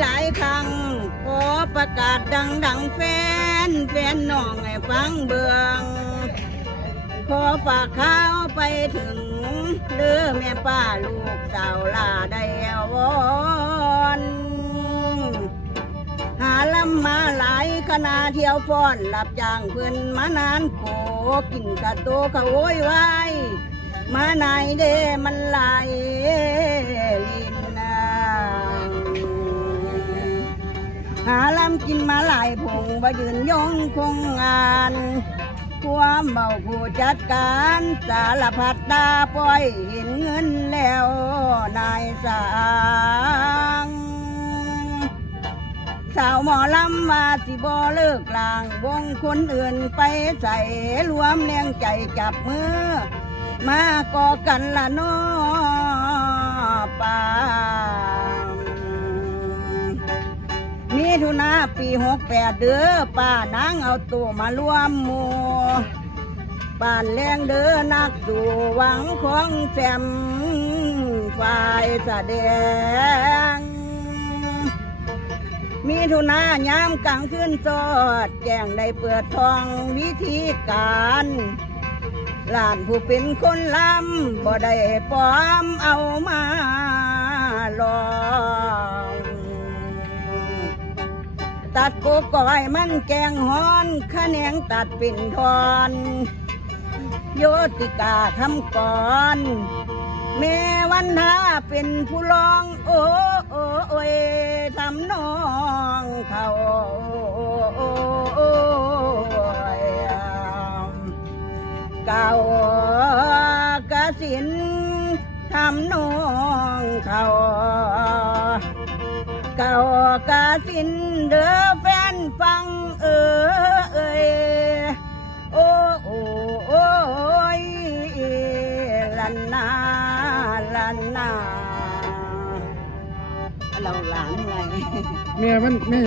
หลายครั้งขอประกาศดังแฟนน้องให้ฟังเบืองขอฝากข่าวไปถึงเด้อแม่ป้าลูกสาวลาได้วอนหาลำมาหลายคณะเที่ยวฟ้อนรับจ้างเพื่อนมานานโขกินกะโตเขาโวยไว้มาไหนเด้มันไหลลินนาหาลำกินมาหลายผงบ่ยืนยงคงงานความเมาผู้จัดการสารพัดตาปล่อยเห็นเงินแล้วนายสางสาวหมอลำมาสิบ่เลิกลางวงคนอื่นไปใส่รวมแรงใจจับมือมาก่อกันละน้อป่ามิถุนาปี68เด้อป้านางเอาตัวมารวมหมู่บ้านแรงเด้อนักสู่หวังของแจมฝ่ายแสดงมิถุนายามกลางคืนสอดแจ้งได้เปิดทองวิธีการหลานผู้เป็นคนลำบ่ได้ปลอมเอามาลองตัดโกก้อยมันแกงฮอนขะแนงตัดปิ่นทอนโยติกาคำก่อนแม่วันทาเป็นผู้ร้องโอ้โอ้โอ้ยทำน้องเขาเก่ากะสินทำน้องเขาเก่ากะสินเด้อแฟนฟังเอ้ยโอ้โอ้โอ้ยลันนาลันนาเราหลานไงแม่มันแม่